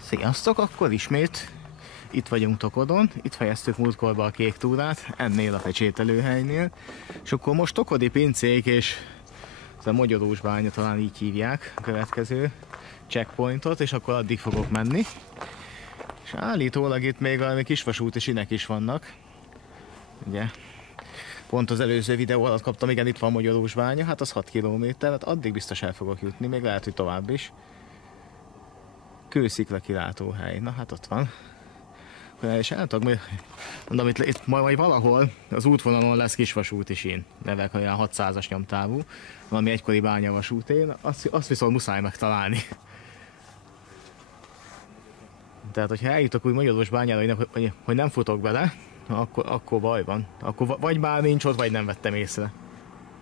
Sziasztok, akkor ismét itt vagyunk Tokodon, itt fejeztük múltkorba a kék túrát, ennél a pecsételőhelynél, és akkor most Tokodi pincék és ez a Mogyorós bánya, talán így hívják a következő checkpointot, és akkor addig fogok menni. És állítólag itt még valami kisvasúti sinek is vannak, ugye. Pont az előző videó alatt kaptam, igen, itt van Mogyorós bánya, hát az 6 km, hát addig biztos el fogok jutni, még lehet, hogy tovább is. Kőszikla kilátóhely, na hát ott van. És el tudok, mondom, itt majd valahol az útvonalon lesz kisvasúti sín, nevek olyan 600-as nyomtávú, valami egykori bányavasútén, azt viszont muszáj megtalálni. Tehát, hogyha eljutok úgy Mogyorós bányára, hogy nem futok bele, akkor baj van. Akkor vagy már nincs ott, vagy nem vettem észre.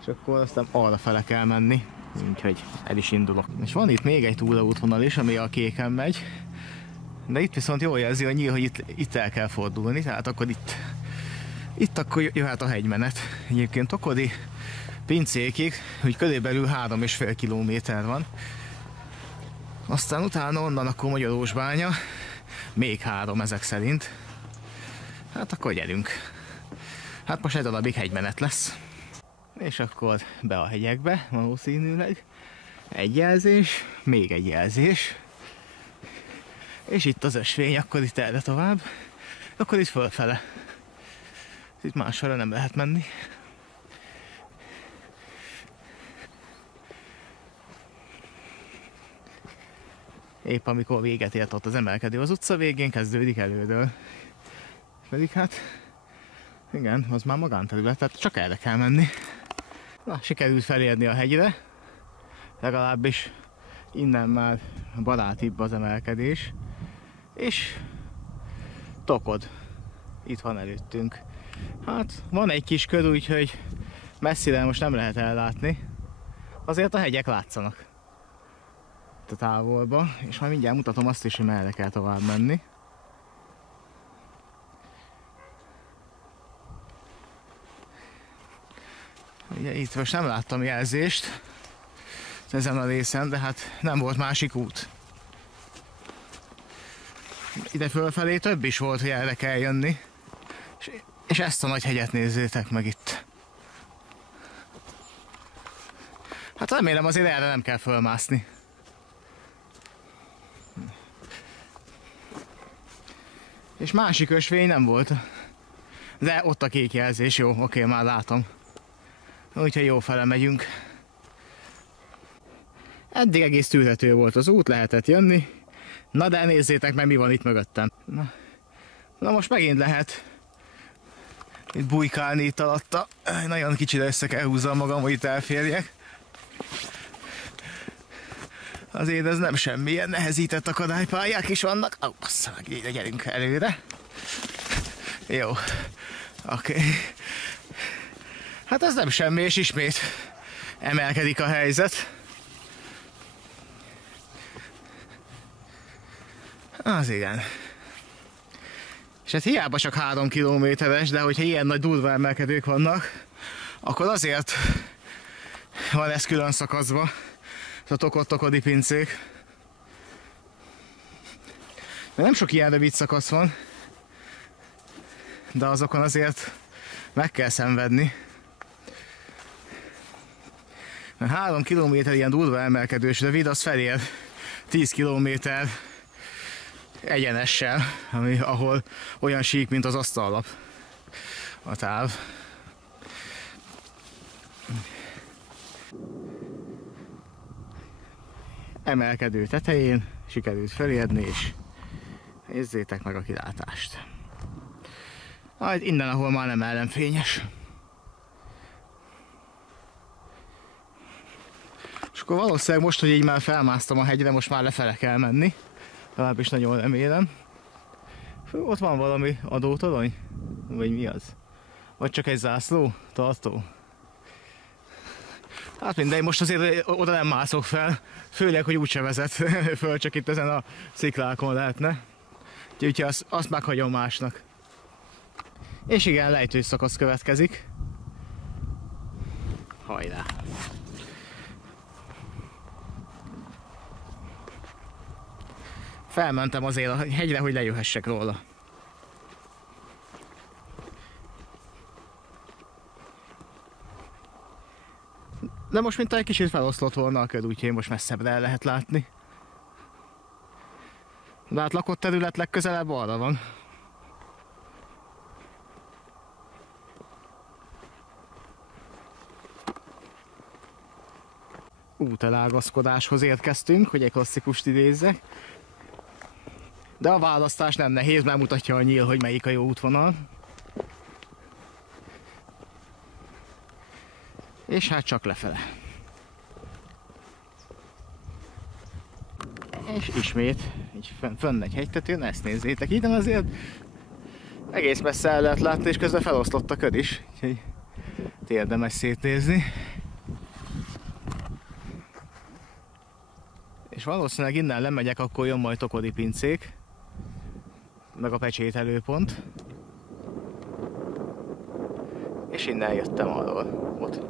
És akkor aztán arra fele kell menni, úgyhogy el is indulok. És van itt még egy túraútvonal is, ami a kéken megy. De itt viszont jól jelzi a nyíl, hogy itt el kell fordulni, tehát akkor itt akkor jöhet a hegymenet. Egyébként Tokodi pincékig, hogy körülbelül 3,5 kilométer van. Aztán utána onnan akkor Mogyorós bánya, még 3 ezek szerint. Hát akkor gyerünk. Hát most egy darabig hegymenet lesz. És akkor be a hegyekbe valószínűleg. Egy jelzés, még egy jelzés. És itt az ösvény, akkor itt erre tovább. Akkor itt fölfele. Itt másfele nem lehet menni. Épp amikor véget ért ott az emelkedő az utca végén, kezdődik előről. Pedig hát, igen, az már magánterület, tehát csak erre kell menni. Na, sikerült felérni a hegyre. Legalábbis innen már barátibb az emelkedés. És Tokod. Itt van előttünk. Hát van egy kis kör, úgyhogy messzire most nem lehet ellátni. Azért a hegyek látszanak a távolba, és majd mindjárt mutatom azt is, hogy merre kell tovább menni. Ugye itt most nem láttam jelzést ezen a részen, de hát nem volt másik út. Ide fölfelé több is volt, hogy erre kell jönni. És ezt a nagy hegyet nézzétek meg itt. Hát remélem azért erre nem kell fölmászni. És másik ösvény nem volt. De ott a kék jelzés, jó, oké, már látom. Úgyhogy jó fele megyünk. Eddig egész tűrhető volt az út, lehetett jönni. Na de nézzétek meg, mi van itt mögöttem. Na most megint lehet itt bujkálni itt alatta. Nagyon kicsire össze kell húzzam magam, hogy itt elférjek. Azért ez nem semmilyen nehezített akadálypályák is vannak. Ó, bassza meg, gyerünk előre. Jó, oké. Hát ez nem semmi, és ismét emelkedik a helyzet. Az igen. És hát hiába csak 3 kilométeres, de hogyha ilyen nagy durva emelkedők vannak, akkor azért van ez külön szakaszba, ez a Tokodi pincék. Mert nem sok ilyen rövid szakasz van, de azokon azért meg kell szenvedni. Mert 3 kilométer ilyen durva emelkedős rövid, az felér 10 kilométer egyenessel, ahol olyan sík, mint az asztallap a táv. Emelkedő tetején sikerült felérni, és nézzétek meg a kilátást. Majd innen, ahol már nem ellenfényes. És akkor valószínűleg most, hogy így már felmásztam a hegyre, most már lefele kell menni. Legalábbis nagyon remélem. Ott van valami adótorony? Vagy mi az? Vagy csak egy zászló tartó? Hát mindegy, most azért oda nem mászok fel. Főleg, hogy úgyse vezet föl, csak itt ezen a sziklákon lehetne. Úgyhogy azt meghagyom másnak. És igen, lejtős szakasz következik. Hajrá! felmentem azért a hegyre, hogy lejöhessek róla. De most mint egy kicsit feloszlott volna a köd, úgyhogy most messzebbre el lehet látni. De hát lakott terület legközelebb arra van. Útelágazkodáshoz érkeztünk, hogy egy klasszikust idézzek. De a választás nem nehéz, mert mutatja a nyíl, hogy melyik a jó útvonal. És hát csak lefele. És ismét fönn egy hegytetőn, ezt nézzétek, így azért egész messze el lehet látni, és közben feloszlott a köd is, úgyhogy érdemes szétnézni. És valószínűleg innen lemegyek, akkor jön majd Tokodi pincék, meg a pecsételőpont. És innen jöttem arról, ott.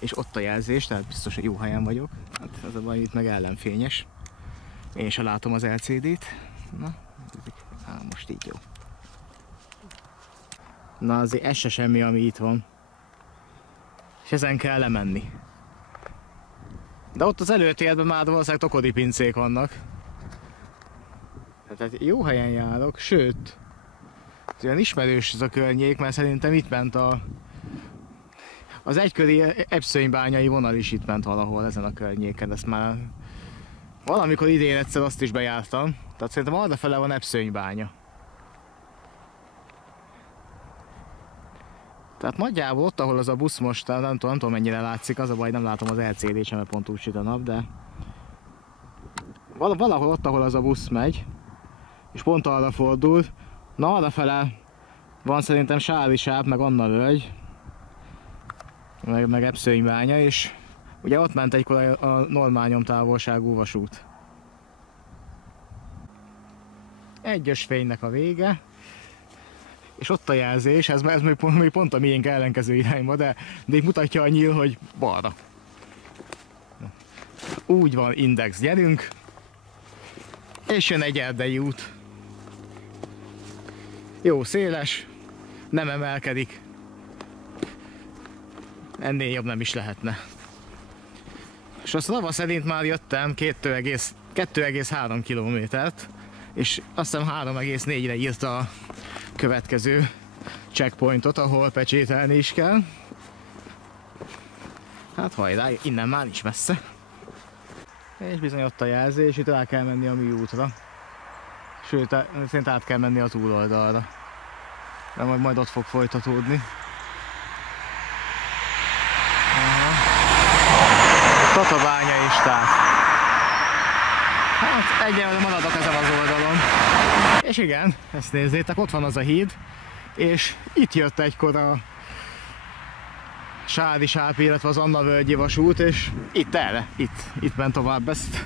És ott a jelzés, tehát biztos, hogy jó helyen vagyok. Hát az a baj, itt meg ellenfényes. Én sem látom az LCD-t. Na, most így jó. Na azért ez se semmi, ami itt van. És ezen kell lemenni. De ott az előtérben már valószínűleg Tokodi pincék vannak. Tehát jó helyen járok, sőt, olyan ismerős ez a környék, mert szerintem itt ment az egyköri epszőnybányai vonal is itt ment valahol ezen a környéken, ezt már valamikor idén egyszer azt is bejártam, tehát szerintem arrafele van epszőnybánya. Tehát nagyjából ott, ahol az a busz most, nem tudom mennyire látszik, az a baj, nem látom az LCD-t sem, mert pont úgy süt a nap, de valahol ott, ahol az a busz megy, és pont arra fordul, na arrafele van szerintem Sárisáp, meg Anna völgy, meg epszőnybánya, és ugye ott ment egykor a normál nyomtávolságú vasút. Egyes fénynek a vége, és ott a jelzés, ez még pont a miénk ellenkező irányba, de itt mutatja a nyíl, hogy balra. Úgy van, index, gyerünk, és jön egy erdei út. Jó széles, nem emelkedik. Ennél jobb nem is lehetne. És a szava szerint már jöttem 2,3 kilométert, és azt hiszem 3,4-re írta a következő checkpointot, ahol pecsételni is kell. Hát hajrá, innen már nincs messze. És bizony ott a jelzés, itt rá kell menni a műútra. Sőt, szerint át kell menni a túloldalra. De majd ott fog folytatódni. Tatabánya is tár. Hát egyelőre maradok ezen az oldalon. És igen, ezt nézzétek, ott van az a híd, és itt jött egykor a Sárisáp, illetve az Anna völgyi vasút, és itt ment tovább ezt.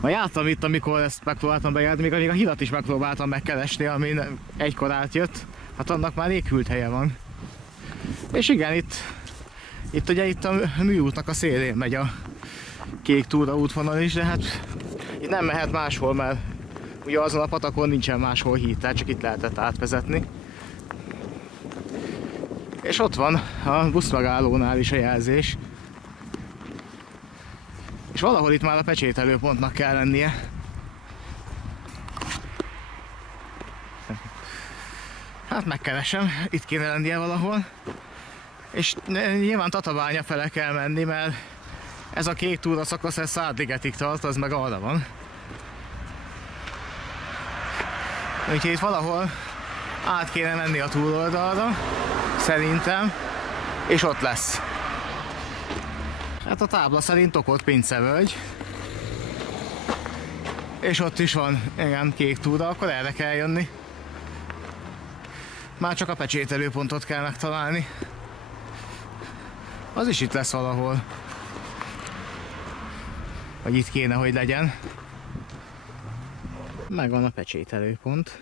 Ma jártam itt, amikor ezt megpróbáltam bejárni, még a hidat is megpróbáltam megkeresni, ami egykor átjött, hát annak már égkült helye van. És igen, itt ugye itt a műútnak a szélén megy a kék túra útvonal is, de hát itt nem mehet máshol, mert ugye azon a patakon nincsen máshol híd, tehát csak itt lehetett átvezetni. És ott van a buszmegállónál is a jelzés. És valahol itt már a pecsételőpontnak kell lennie. Hát megkeresem, itt kéne lennie valahol. És nyilván Tatabánya fele kell menni, mert ez a kék túra szakasz, ez Szárligetig tart, az meg arra van. Úgyhogy itt valahol át kéne menni a túloldalra, szerintem, és ott lesz. Hát a tábla szerint Tokod pincevölgy. És ott is van, igen, kék túra, akkor erre kell jönni. Már csak a pecsételőpontot kell megtalálni. Az is itt lesz valahol. Vagy itt kéne, hogy legyen. Megvan a pecsételőpont.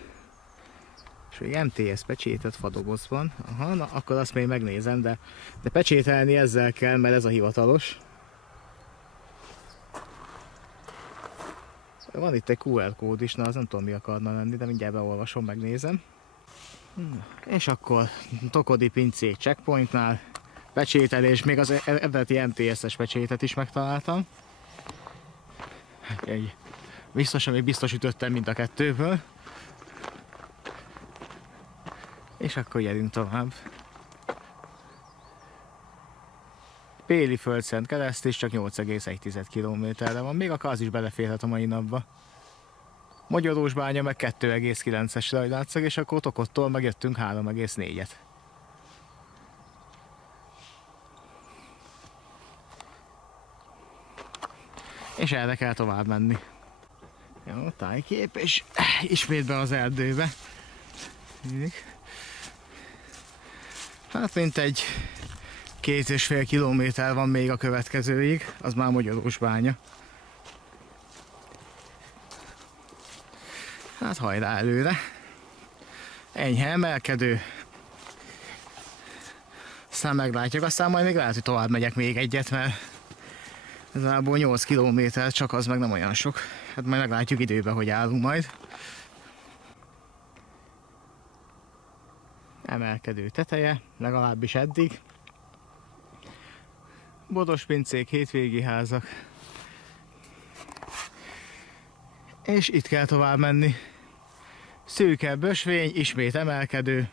És még MTS pecsétet fadobozban. Aha, na akkor azt még megnézem, de pecsételni ezzel kell, mert ez a hivatalos. Van itt egy QR kód is, na az nem tudom mi akarna lenni, de mindjárt beolvasom, megnézem. És akkor Tokodi pincék checkpointnál pecsételés, még az eredeti MTS-es pecsétet is megtaláltam. Biztosan még biztos ütöttem mind a kettőből. És akkor gyerünk tovább. Péli Földszent Kereszt is csak 8,1 kilométerre van, még akkor az is beleférhet a mai napba. Magyarósbánya meg 2,9-esre látszik, és akkor Tokodtól megjöttünk 3,4-et. És erre kell tovább menni. Jó, tájkép, és ismét be az erdőbe. Hát mintegy 2,5 kilométer van még a következőig, az már Magyarósbánya. Hát hajrá előre. Enyhe emelkedő. Aztán meglátjuk, aztán majd még lehet, hogy tovább megyek még egyet, mert igazából 8 kilométer, csak az meg nem olyan sok. Hát majd meglátjuk időben, hogy állunk majd. Emelkedő teteje, legalábbis eddig. Bodos pincék, hétvégi házak. És itt kell tovább menni. Szűkebb ösvény, ismét emelkedő.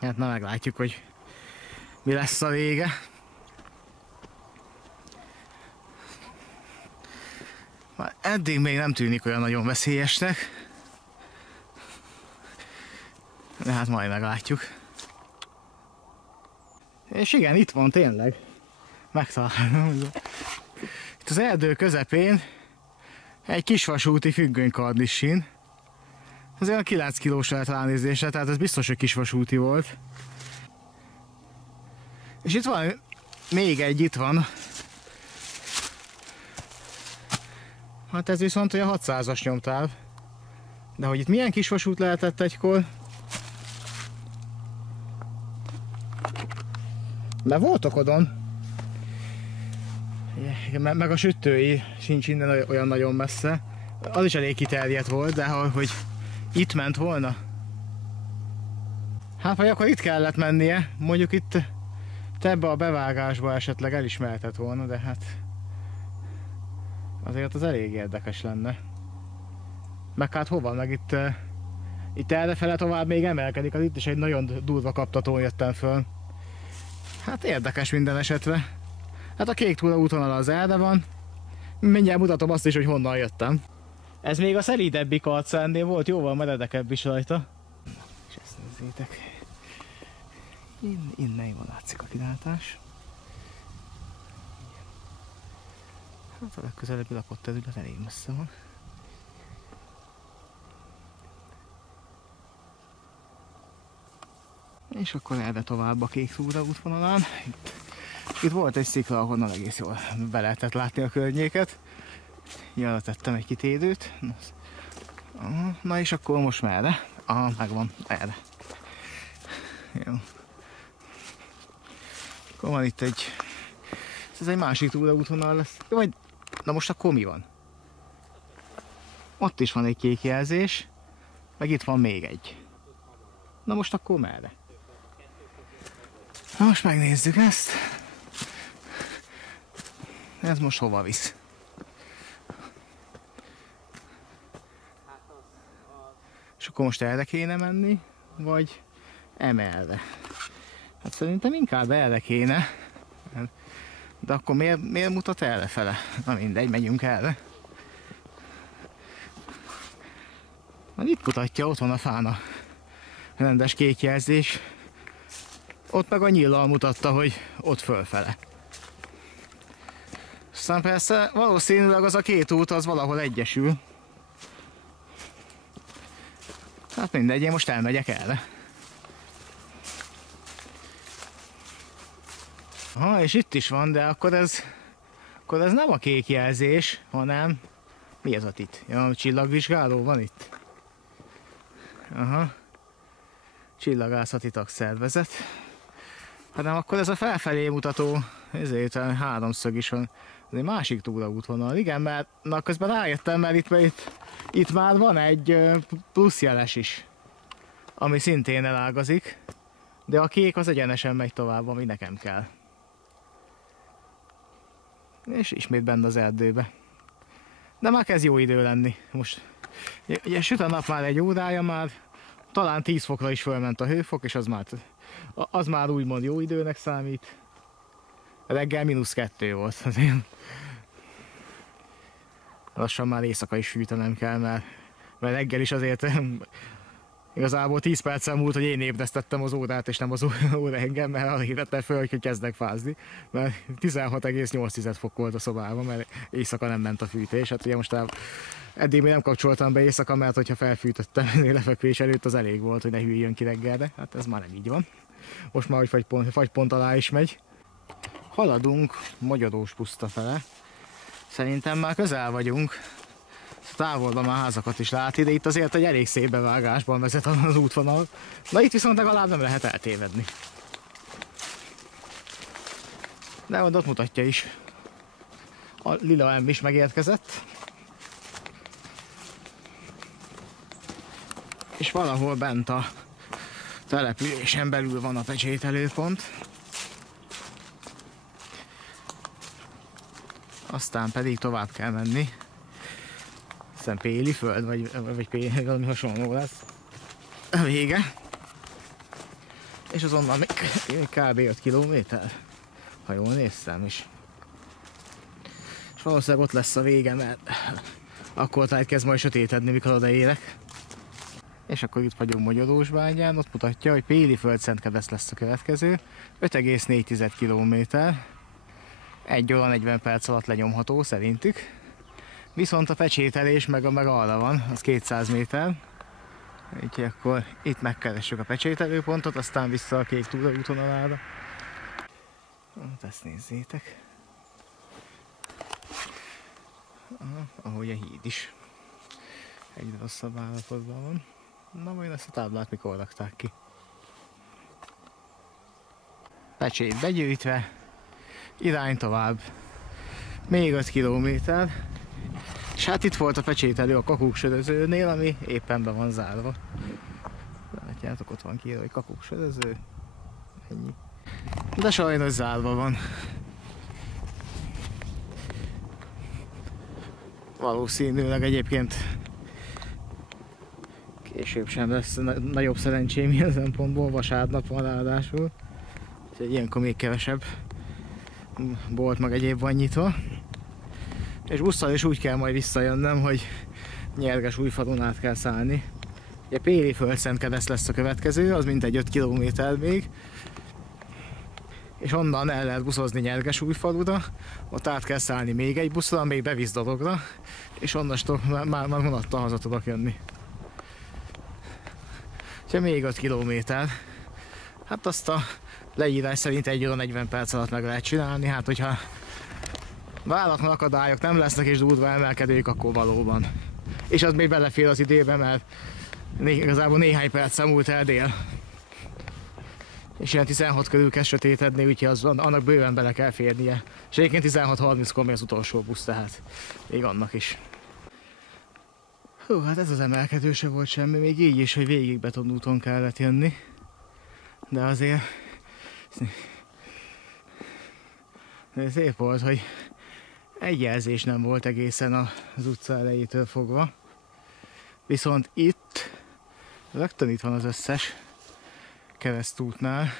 Hát na meglátjuk, hogy mi lesz a vége. Már eddig még nem tűnik olyan nagyon veszélyesnek. De hát majd meglátjuk. És igen, itt van tényleg. Megtalálom. Itt az erdő közepén egy kisvasúti függönykarnissin. Ez olyan 9 kilós lehet ránézésre, tehát ez biztos, hogy kisvasúti volt. És itt van, még egy itt van. Hát ez viszont olyan 600-as nyomtáv. De hogy itt milyen kisvasút lehetett egykor? Mert volt Tokodon. Meg a sütői sincs innen olyan nagyon messze. Az is elég kiterjedt volt, de hogy itt ment volna. Hát vagy akkor itt kellett mennie. Mondjuk itt ebbe a bevágásba esetleg elismerhetett volna, de hát azért az elég érdekes lenne. Meg hát hova? Meg itt errefele tovább még emelkedik, az itt is egy nagyon durva kaptatón jöttem föl. Hát érdekes minden esetre. Hát a kék túraútvonal az erre van. Mindjárt mutatom azt is, hogy honnan jöttem. Ez még a szelídebbi karcánnél volt, jóval meredekebb is rajta. És ezt nézzétek. Innen jól látszik a kilátás. Hát a legközelebbi lakott terület elég messze van. És akkor erre tovább a kék túraútvonalán. Itt volt egy szikla, ahonnan egész jól be lehetett látni a környéket. Arra tettem egy kitérőt. Na és akkor most merre? Megvan, erre. Jó. Akkor van itt egy... Ez egy másik túraútvonal lesz. Vagy... Na most akkor mi van? Ott is van egy kék jelzés, meg itt van még egy. Na most akkor merre? Na most megnézzük ezt. Ez most hova visz? És akkor most erre kéne menni, vagy emelre? Hát szerintem inkább erre kéne. De akkor miért mutat errefele? Na mindegy, megyünk erre. Na itt mutatja, ott van a fán a rendes kék jelzés. Ott meg a nyíllal mutatta, hogy ott fölfele. Aztán persze valószínűleg az a két út az valahol egyesül. Hát mindegy, én most elmegyek erre. Aha, és itt is van, de akkor ez nem a kék jelzés, hanem... Mi ez itt? Ja, csillagvizsgáló van itt. Aha. Csillagászati tagszervezet. Hát nem, akkor ez a felfelé mutató, ezért a háromszög is van. Ez egy másik túraútvonal, igen, mert na, közben rájöttem, mert itt már van egy pluszjeles is, ami szintén elágazik, de a kék az egyenesen megy tovább, ami nekem kell. És ismét benne az erdőbe. De már kezd jó idő lenni. Most ugye süt a nap már egy órája, már talán 10 fokra is fölment a hőfok, és az már úgymond jó időnek számít. Reggel -2 volt azért. Lassan már éjszaka is fűtenem kell, mert reggel is azért igazából 10 perccel múlt, hogy én ébresztettem az órát, és nem az óra engem, mert arra hirdettem föl, hogy kezdek fázni. Mert 16,8 fok volt a szobában, mert éjszaka nem ment a fűtés. Hát ugye most eddig még nem kapcsoltam be éjszaka, mert hogyha felfűtöttem lefekvés előtt, az elég volt, hogy ne hűljön ki reggelre. Hát ez már nem így van. Most már, hogy fagypont alá is megy. Haladunk Magyarós puszta fele. Szerintem már közel vagyunk. Távolban már házakat is látni, de itt azért egy elég szép bevágásban vezet az útvonal. Na itt viszont legalább nem lehet eltévedni. De ott mutatja is. A lila M is megérkezett. És valahol bent a településen belül van a pecsételőpont. Aztán pedig tovább kell menni. Aztán Péli föld, vagy valami hasonló lesz a vége. És azonnal még kb. 5 kilométer, ha jól néztem is. És valószínűleg ott lesz a vége, mert akkor tájt kezd majd sötétedni, mikor odaérek. És akkor itt vagyunk Magyarósbányán, ott mutatja, hogy Péli föld Szentkereszt lesz a következő. 5,4 kilométer. 1 óra 40 perc alatt lenyomható szerintük. Viszont a pecsételés meg arra van, az 200 méter. Úgyhogy akkor itt megkeressük a pecsételőpontot, aztán vissza a kék túraútvonalára. Hát ezt nézzétek. Ahogy a híd is. Egyre rosszabb állapotban van. Na majd ezt a táblát mikor rakták ki. Pecsét begyűjtve. Irány tovább. Még 5 kilométer. És hát itt volt a pecsételő a Kakukk-sörözőnél, ami éppen be van zárva. Látjátok, ott van kiírva, hogy Kakukk-söröző. Ennyi. De sajnos zárva van. Valószínűleg egyébként később sem lesz nagyobb szerencsém ilyen szempontból, vasárnap van ráadásul. Úgyhogy ilyenkor még kevesebb bolt meg egyéb van nyitva. És busszal is úgy kell majd visszajönnöm, hogy Nyergesújfalun át kell szállni. Ugye Péli föld Szentkereszt lesz a következő, az mintegy 5 kilométer még. És onnan el lehet buszozni Nyergesújfalura, ott át kell szállni még egy buszra, még bevisz Dologra, és onnastól már vonattal haza tudok jönni. Úgyhogy még 5 kilométer. Hát azt a leírás szerint 1 óra 40 perc alatt meg lehet csinálni, hát hogyha váratlan akadályok nem lesznek és durva emelkedők, akkor valóban. És az még belefér az időbe, mert igazából néhány perc múlt el dél. És ilyen 16 körül kezd sötétedni, úgyhogy annak bőven bele kell férnie. És egyébként 16:30-kor még az utolsó busz, tehát még annak is. Hú, hát ez az emelkedő se volt semmi, még így is, hogy végig betonúton kellett jönni. De azért szép volt, hogy egy jelzés nem volt egészen az utca elejétől fogva. Viszont itt, rögtön itt van az összes keresztútnál.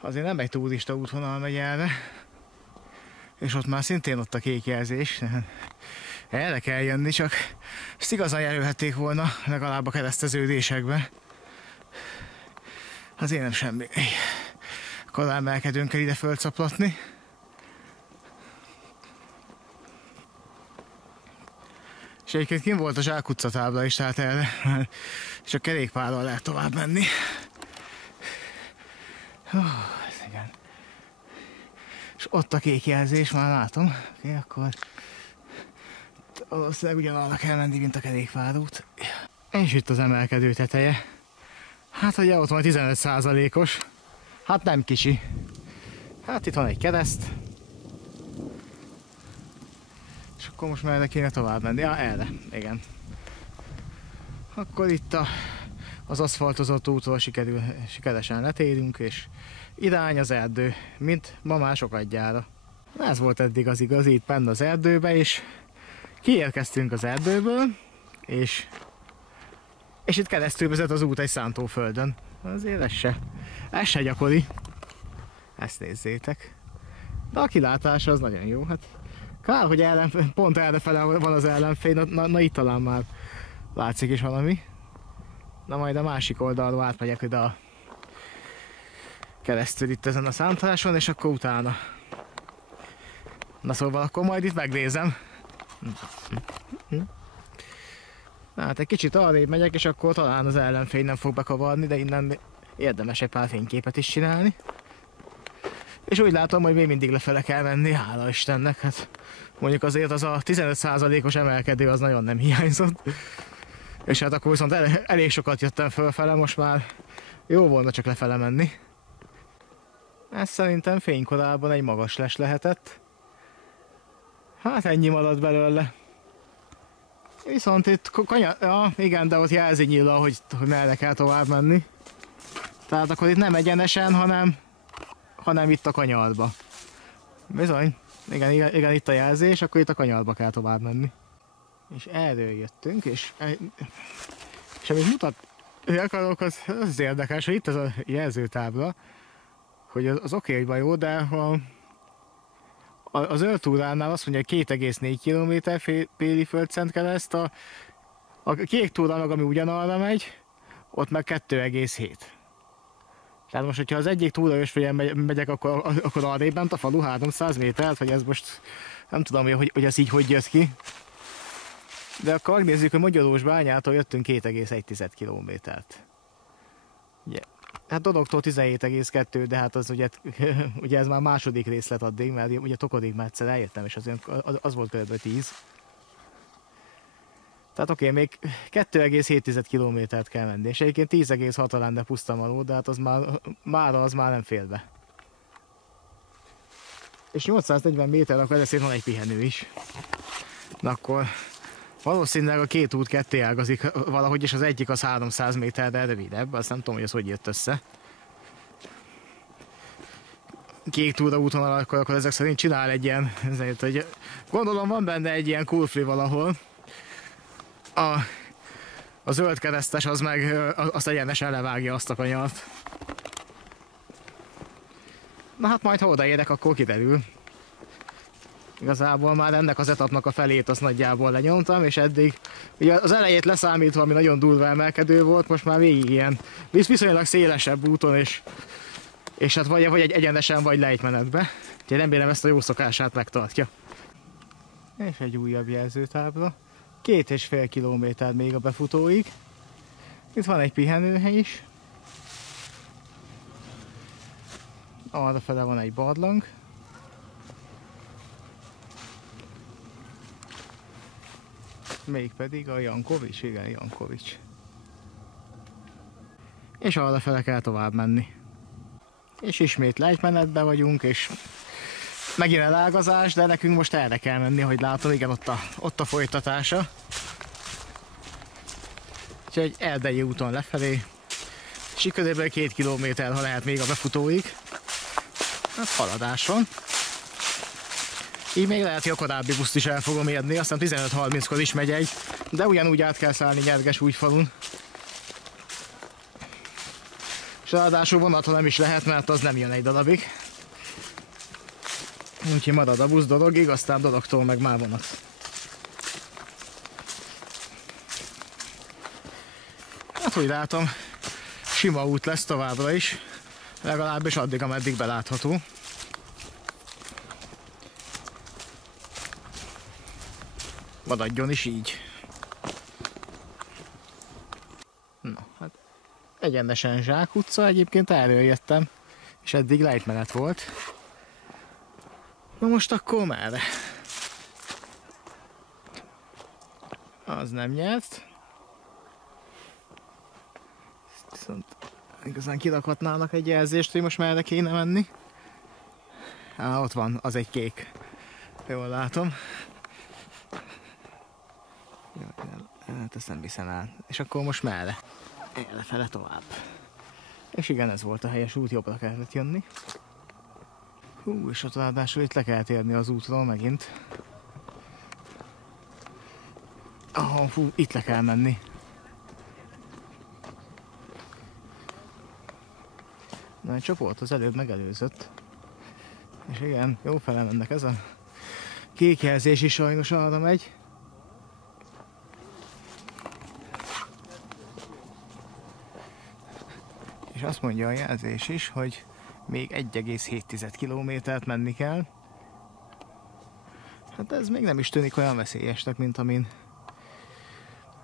Azért nem egy turista útvonal megy erre. És ott már szintén ott a kék jelzés. Erre kell jönni, csak ezt igazán jelölhették volna legalább a kereszteződésekbe. Azért nem semmi. Akkor emelkedőn kell ide fölcaplatni. És egyébként kint volt a Zsákutca tábla is, tehát erre és a kerékpárral lehet tovább menni. Igen. És ott a kék jelzés, már látom. Oké, akkor valószínűleg ugyanarra kell menni, mint a kerékpárút. És itt az emelkedő teteje. Hát ugye ott van 15%-os. Hát nem kicsi. Hát itt van egy kereszt. akkor most merre kéne tovább menni? Ja, erre, igen. Akkor itt az aszfaltozott útról sikeresen letérünk, és irány az erdő, mint ma már sokadjára. Ez volt eddig az igazi, itt benne az erdőbe, és kiérkeztünk az erdőből, és itt keresztül vezet az út egy szántóföldön. Azért ez se gyakori. Ezt nézzétek. De a kilátása az nagyon jó. Hát kár, hogy pont errefele van az ellenfény, na itt talán már látszik is valami. Na majd a másik oldalról átmegyek ide keresztül itt ezen a szántáson, és akkor utána. Na szóval akkor majd itt megnézem. Hát egy kicsit arrébb megyek, és akkor talán az ellenfény nem fog bekavarni, de innen érdemes egy pár fényképet is csinálni. És úgy látom, hogy még mindig lefele kell menni, hála Istennek. Hát mondjuk azért az a 15%-os emelkedő az nagyon nem hiányzott. És hát akkor viszont elég sokat jöttem fölfele, most már jó volna csak lefele menni. Ez szerintem fénykorában egy magas les lehetett. Hát ennyi maradt belőle. Viszont itt ja, igen, de ott jelzi nyílva, hogy merre kell tovább menni. Tehát akkor itt nem egyenesen, hanem itt a kanyarba. Bizony. Igen, itt a jelzés, akkor itt a kanyarba kell tovább menni. És erről jöttünk, és amit mutat akarok, az érdekes, hogy itt ez a jelzőtábla, hogy az oké, hogy jó, de a zöld túránál azt mondja, hogy 2,4 km Péli földcent kereszt, a kék túrának, ami ugyanarra megy, ott meg 2,7. Tehát most, hogyha az egyik túraösvényen megyek, akkor arrébb bent a falu 300 métert, vagy ez most nem tudom, hogy ez így hogy jött ki. De akkor megnézzük, hogy Magyarósbányától jöttünk 2,1 kilométert. Yeah. Hát Dodogtól 17,2, de hát az ugye ez már második részlet addig, mert ugye Tokorig már egyszer eljöttem, és az volt kb. 10. Tehát oké, még 2,7 kilométert kell menni, és egyébként 10,6 lenne puszta maló, de hát az már nem fél be. És 840 méter, akkor ezért van egy pihenő is. Na akkor valószínűleg a két út ketté ágazik valahogy, és az egyik az 300 méterre rövidebb, azt nem tudom, hogy ez hogy jött össze. Kék túra úton akkor ezek szerint csinál egy ilyen, ezért, hogy gondolom van benne egy ilyen cool valahol. A zöld keresztes az meg azt egyenesen levágja azt a kanyart. Na hát majd ha odaérek, akkor kiderül. Igazából már ennek az etapnak a felét azt nagyjából lenyomtam, és eddig ugye az elejét leszámítva, ami nagyon durva emelkedő volt, most már végig ilyen viszonylag szélesebb úton, és hát vagy egy egyenesen, vagy lejtmenetbe. Úgyhogy remélem ezt a jó szokását megtartja. És egy újabb jelzőtábla. 2,5 kilométer még a befutóig. Itt van egy pihenőhely is. Arrafele van egy barlang. Mégpedig a Jankovics, igen, Jankovics. És arrafele kell tovább menni. És ismét lejtmenetben vagyunk, és megint elágazás, de nekünk most erre kell menni, hogy látom, igen, ott a folytatása. Úgyhogy erdei úton lefelé. És így körülbelül 2 kilométer, ha lehet még a befutóig. Hát haladás van. Így még lehet, hogy a korábbi buszt is el fogom érni, aztán 15:30-kor is megy egy, de ugyanúgy át kell szállni Nyergesújfalun. És ráadásul vonaton nem is lehet, mert az nem jön egy darabig. Úgyhogy marad a busz Dorogig, aztán Dorogtól meg már vonat. Hát úgy látom, sima út lesz továbbra is, legalábbis addig, ameddig belátható. Maradjon is így. Na, hát egyenesen Zsák utca, egyébként erről jöttem, és eddig lejtmenet volt. Na most akkor merre? Az nem nyert. Viszont igazán kirakhatnának egy jelzést, hogy most merre kéne menni. Ott van, az egy kék. Jól látom. Hát ezt nem viszem el. És akkor most merre? Errefele tovább. És igen, ez volt a helyes út, jobbra kellett jönni. Hú, és ott ráadásul itt le kell térni az útról megint. Hú, itt le kell menni. Na, egy csoport az előbb megelőzött. És igen, jó fele mennek ez a kék jelzés is sajnos arra megy. És azt mondja a jelzés is, hogy még 1,7 kilométert menni kell. Hát ez még nem is tűnik olyan veszélyesnek, mint amin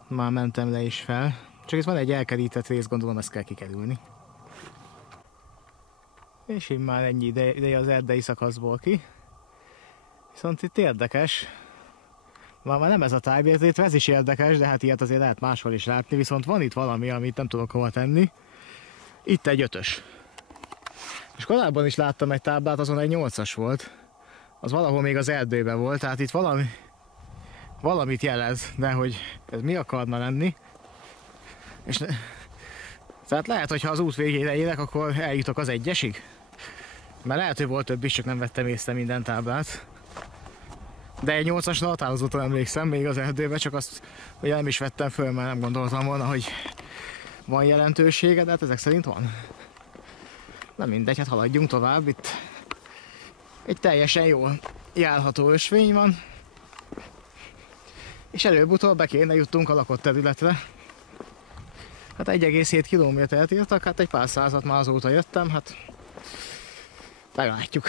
már mentem le is fel. Csak itt van egy elkerített rész, gondolom ezt kell kikerülni. És én már ennyi ideje az erdei szakaszból ki. Viszont itt érdekes. Már nem ez a tájbértét, ez is érdekes, de hát ilyet azért lehet máshol is látni. Viszont van itt valami, amit nem tudok hova tenni. Itt egy 5-ös. És korábban is láttam egy táblát, azon egy 8-as volt. Az valahol még az erdőben volt, tehát itt valamit jelez, de hogy ez mi akarna lenni. És tehát lehet, hogy ha az út végére érek, akkor eljutok az 1-esig. Mert lehet, hogy volt több is, csak nem vettem észre minden táblát. De egy 8-asnál határozottan emlékszem még az erdőben, csak azt, hogy nem is vettem föl, mert nem gondoltam volna, hogy van jelentősége, de hát ezek szerint van. Na mindegy, hát haladjunk tovább. Itt egy teljesen jól járható ösvény van. És előbb-utóbb be kéne jutnunk a lakott területre. Hát 1,7 kilométert írtak, hát egy pár százat már azóta jöttem, hát meglátjuk.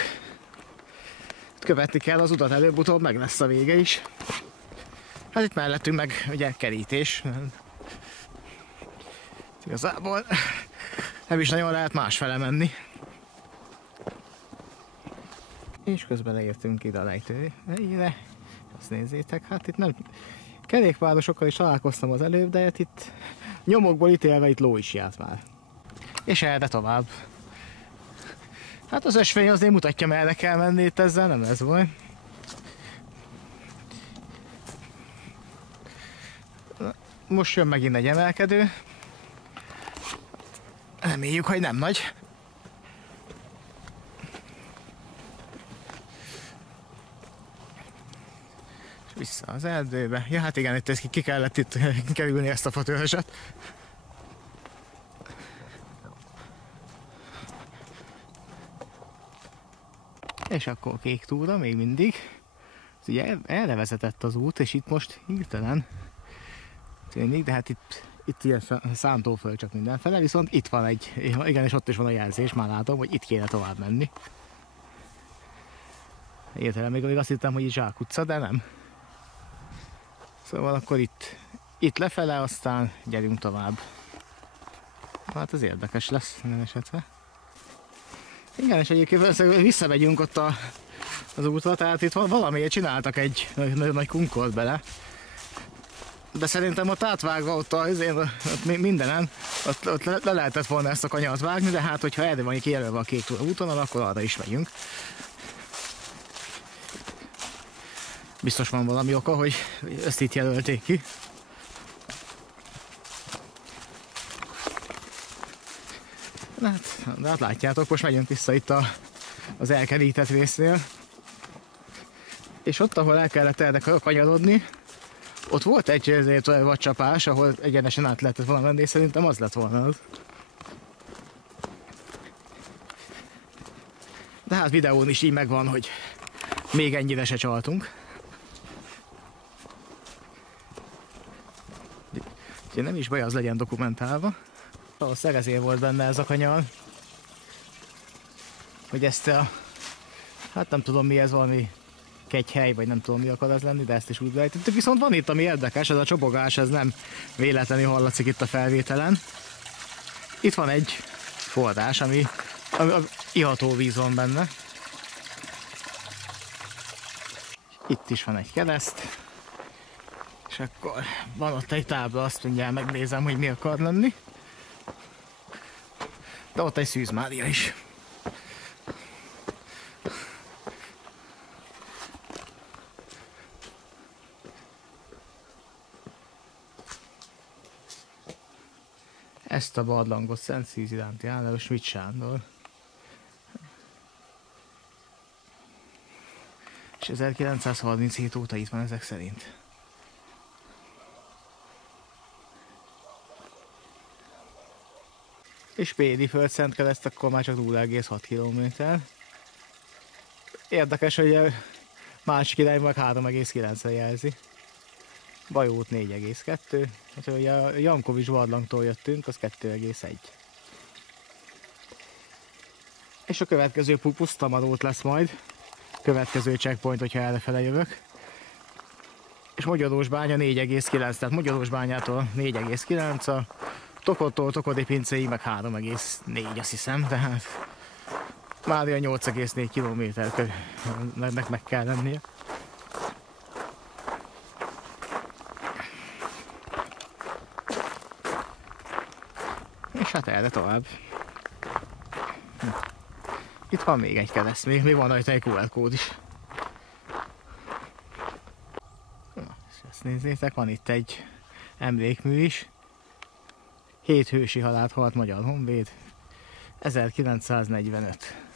Követni kell az utat, előbb-utóbb meg lesz a vége is. Hát itt mellettünk meg ugye kerítés. Igazából nem is nagyon lehet másfele menni. És közben leértünk ide a lejtőre. Azt nézzétek, hát itt nem... Kerékpárosokkal is találkoztam az előbb, de hát itt nyomokból ítélve itt ló is járt már. És erre tovább. Hát az ösvény azért mutatja, merre kell menni, itt ezzel nem ez volt. Most jön megint egy emelkedő. Reméljük, hogy nem nagy. És vissza az erdőbe. Ja, hát igen, itt ki kellett itt kerülni ezt a fatörzset. És akkor kék túra még mindig. Ugye erre vezetett az út, és itt most hirtelen tűnik, de hát itt ilyen szántóföld csak mindenfele, viszont itt van egy, igen, és ott is van a jelzés, már látom, hogy itt kéne tovább menni. Értelem, még azt hittem, hogy itt zsákutca, de nem. Szóval akkor itt lefele, aztán gyerünk tovább. Hát ez érdekes lesz minden esetre. Igen, és egyébként visszamegyünk ott az útra, tehát itt valamiért csináltak egy nagy kunkort bele. De szerintem ott átvágva, ott mindenen, ott le lehetett volna ezt a kanyart vágni, de hát hogyha erre van kijelölve a kék úton, akkor arra is megyünk. Biztos van valami oka, hogy ezt itt jelölték ki. De hát látjátok, most megyünk vissza itt az elkerített résznél. És ott, ahol el kellett erre kanyarodni, ott volt egy vadcsapás, ahol egyenesen át lehetett volna menni, és szerintem az lett volna az. De hát videón is így megvan, hogy még ennyire se csaltunk. Úgyhogy nem is baj, az legyen dokumentálva. Valószínűleg ezért volt benne ez a kanyar, hogy ezt hát nem tudom mi ez, valami kegyhely, vagy nem tudom mi akar ez lenni, de ezt is úgy lejtettük. Viszont van itt, ami érdekes, ez a csobogás, ez nem véletlenül hallatszik itt a felvételen. Itt van egy forrás, ami iható víz van benne. Itt is van egy kereszt. És akkor van ott egy tábla, azt mindjárt megnézem, hogy mi akar lenni. De ott egy Szűz Mária is. Ezt a barlangot Szent Szíz iránti álló Schmidt Sándor. És 1937 óta itt van ezek szerint. És Pédi Földszentkereszt akkor már csak 0,6 km. Érdekes, hogy a másik irányban 3,9-re jelzi. Bajót 4,2. Hát, hogy a Jankovics barlangtól jöttünk, az 2,1. És a következő Pusztamarót lesz majd. Következő checkpoint, hogyha errefele jövök. És Magyarósbánya 4,9, tehát Magyarósbányától 4,9, a Tokottól Tokodi pincéig meg 3,4, azt hiszem, tehát már olyan 8,4 kilométernek meg kell lennie. És hát erre tovább. Itt van még egy kereszt, még van rajta egy QR kód is. Na, ezt nézzétek, van itt egy emlékmű is. 7 hősi halált halt Magyar Honvéd. 1945.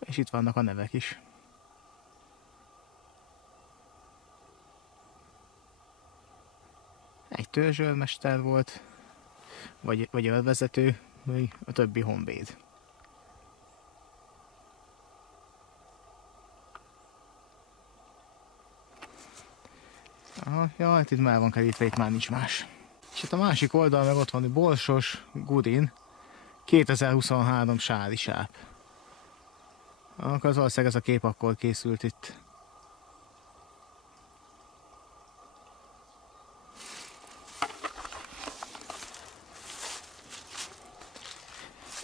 És itt vannak a nevek is. Egy törzsőrmester volt, vagy őrvezető, vagy a többi honvéd. Aha, ja, hát itt már van kerítve, itt már nincs más. És itt a másik oldal meg ott van Borsos, Gudin, 2023 Sári sáp. Akkor az valószínűleg ez a kép akkor készült itt.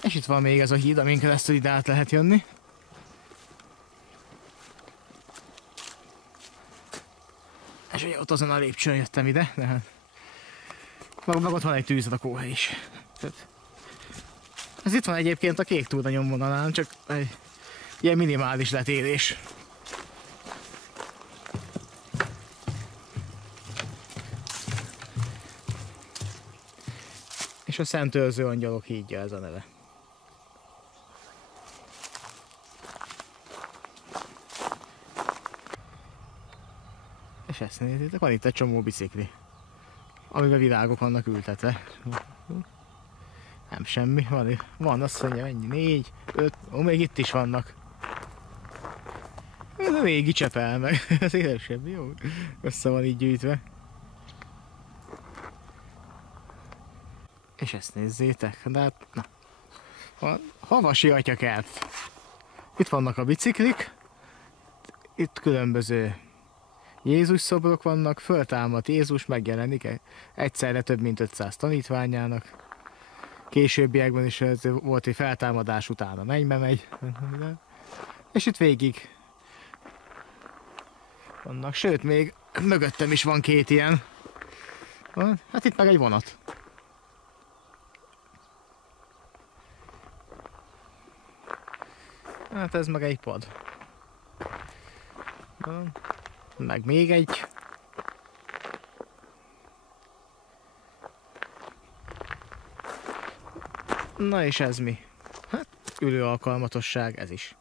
És itt van még ez a híd, amin keresztül ide át lehet jönni. És ugye ott azon a lépcsőn jöttem ide, de hát... Meg ott van egy tűzrakóhely is. Ez itt van egyébként a Kék Túra nyomvonalán, csak egy ilyen minimális letérés. És a Szent Őrző Angyalok hídja ez a neve. És ezt nézzétek, van itt egy csomó bicikli, amiben virágok vannak ültetve. Nem semmi, van azt mondja, mennyi, 4, 5, még itt is vannak. Ez a régi Csepel meg, ez élesebb, jó? Össze van így gyűjtve. És ezt nézzétek, de hát, na. A havasi atyakert. Itt vannak a biciklik, itt különböző Jézus szobrok vannak, föltámadt Jézus megjelenik egyszerre több mint 500 tanítványának. Későbbiekben is volt egy feltámadás után a mennybe megy. És itt végig vannak, sőt még mögöttem is van 2 ilyen. Hát itt meg egy vonat. Hát ez meg egy pad. Meg még egy. Na és ez mi? Hát ülő alkalmatosság ez is.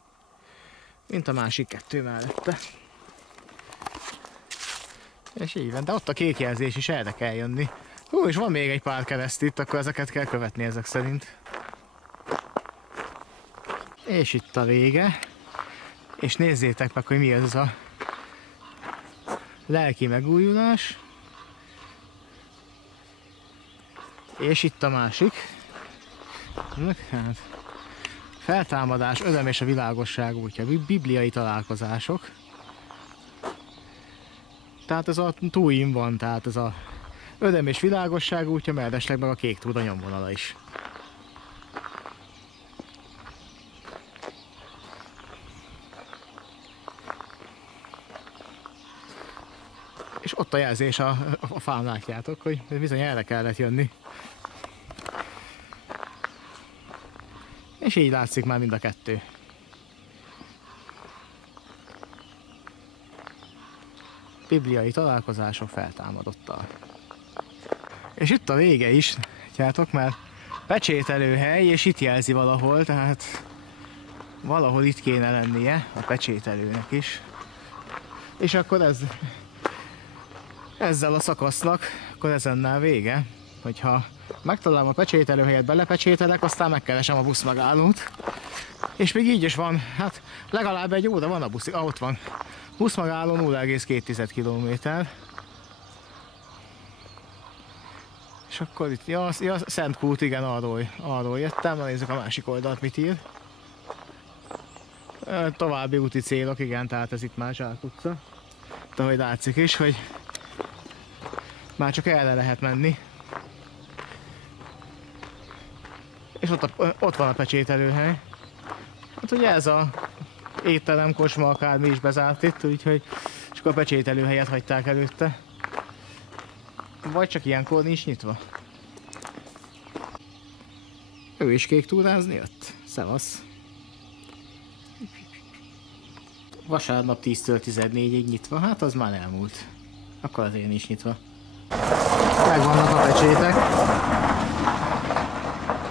Mint a másik 2 mellette. És így van, de ott a kék jelzés is, erre kell jönni. Hú, és van még egy pár kereszt itt, akkor ezeket kell követni ezek szerint. És itt a vége. És nézzétek meg, hogy mi ez a lelki megújulás. És itt a másik. Hát, feltámadás, öröm és a világosság útja, bibliai találkozások. Tehát ez a túlin van, tehát ez a öröm és világosság útja, mellesleg meg a Kék Túra nyomvonala is. És ott a jelzés a fán, látjátok, hogy bizony erre kellett jönni. És így látszik már mind a kettő. Bibliai találkozások feltámadottal. És itt a vége is, látjátok, mert pecsételőhely, és itt jelzi valahol, tehát valahol itt kéne lennie a pecsételőnek is. És akkor ezzel a szakasznak, akkor ezennel vége, hogyha megtalálom a pecsételőhelyet, belepecsételek, aztán megkeresem a buszmegállót. És még így is van, hát legalább egy óra van a busz, ott van. Buszmegálló 0,2 km. És akkor itt, ja, Szentkút, igen, arról jöttem, nézzük a másik oldalt mit ír. További úti célok, igen, tehát ez itt már zsákutca. De ahogy látszik is, hogy már csak erre lehet menni. És ott van a pecsételőhely. Hát ugye ez a étterem, kocsma, akármi is bezárt itt, úgyhogy csak a pecsételőhelyet hagyták előtte. Vagy csak ilyenkor nincs nyitva. Ő is kék túrázni jött. Szevasz! Vasárnap 10-től 14-ig nyitva, hát az már elmúlt. Akkor azért nincs nyitva. Megvannak a pecsétek.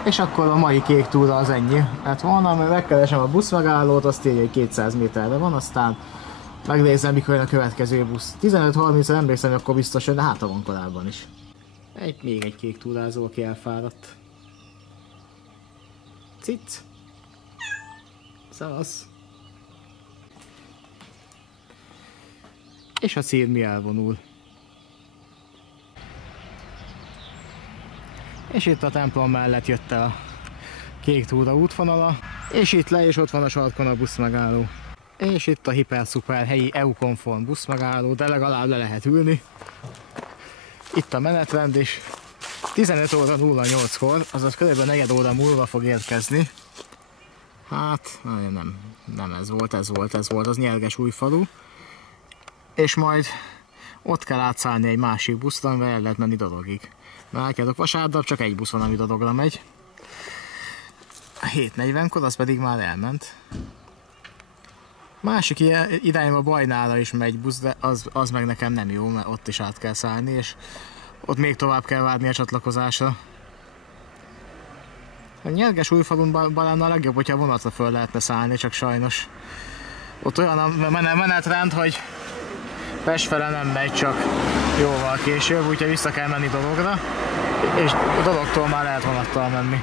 És akkor a mai kék túra az ennyi. Hát volna, megkeresem a buszmegállót, azt írja, hogy 200 méterre van, aztán megnézem, mikor jön a következő busz. 15-30-ra emlékszem, akkor biztos, de hát van korábban is. Még egy kék túrázó, aki elfáradt. Cic! Szevasz! És a Cirmi elvonul. És itt a templom mellett jött el a kék túra útvonala. És itt le, és ott van a sarkon a buszmegálló. És itt a hiper-szuper helyi EU-konform buszmegálló, de legalább le lehet ülni. Itt a menetrend is. 15 óra 08-kor, azaz kb. 4 óra múlva fog érkezni. Hát, nem ez volt, az Nyergesújfalu. És majd ott kell átszállni egy másik buszra, amivel el lehet menni Dorogig. Mert elkezdök vasárnap, csak egy busz van, ami Dorogra megy. 7:40-kor, az pedig már elment. Másik irányba Bajnára is megy busz, de az meg nekem nem jó, mert ott is át kell szállni, és ott még tovább kell várni a csatlakozásra. A Nyergesújfalun lenne a legjobb, hogyha vonatra föl lehetne szállni, csak sajnos ott olyan a menetrend, hogy Pest fele nem megy, csak jóval később, úgyhogy vissza kell menni Dorogra, és Dorogtól már lehet vonattal menni.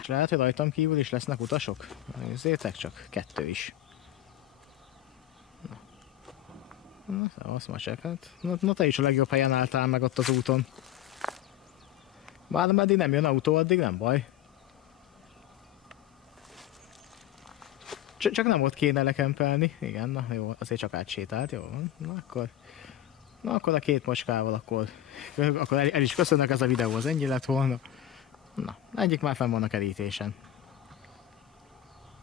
És lehet, hogy rajtam kívül is lesznek utasok? Nézzétek csak, 2 is. Na, azt már csekelt. Na te is a legjobb helyen álltál meg ott az úton. Bár meddig nem jön autó, addig nem baj. Csak nem ott kéne lekempelni. Igen, na jó, azért csak átsétált, jó van. Na akkor a 2 macskával akkor el is köszönök, ez a videó az ennyi lett volna. Na, egyik már fenn van a kerítésen.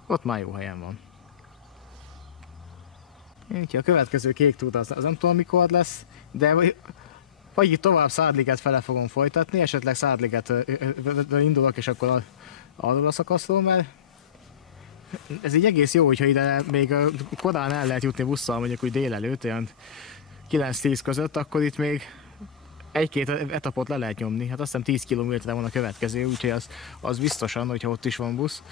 Ott már jó helyen van. Úgyhogy a következő kék túr az nem tudom mikor lesz, de vagy itt tovább Szádliget fele fogom folytatni, esetleg Szádliget indulok, és akkor arról a szakaszról, mert ez így egész jó, hogyha ide még korán el lehet jutni busszal, mondjuk úgy délelőtt, olyan 9-10 között, akkor itt még 1-2 etapot le lehet nyomni. Hát azt hiszem 10 km-re van a következő, úgyhogy az biztosan, hogyha ott is van busz.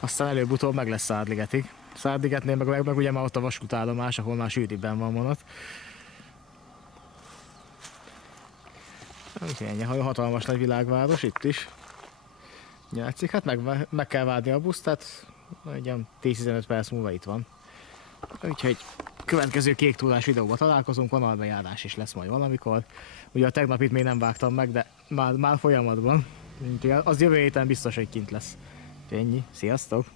Aztán előbb-utóbb meg lesz Szádligetig. Szádligetnél meg ugye már ott a vasútállomás, ahol már sűrűbben van vonat. Úgyhogy ennyi, hatalmas nagy világváros itt is. Játszik, hát meg kell várni a buszt, tehát 10-15 perc múlva itt van. Úgyhogy következő kék túrás videóban találkozunk, vonalbejárás is lesz majd valamikor. Ugye a tegnap itt még nem vágtam meg, de már folyamatban. Az jövő héten biztos, hogy kint lesz. Ennyi, sziasztok!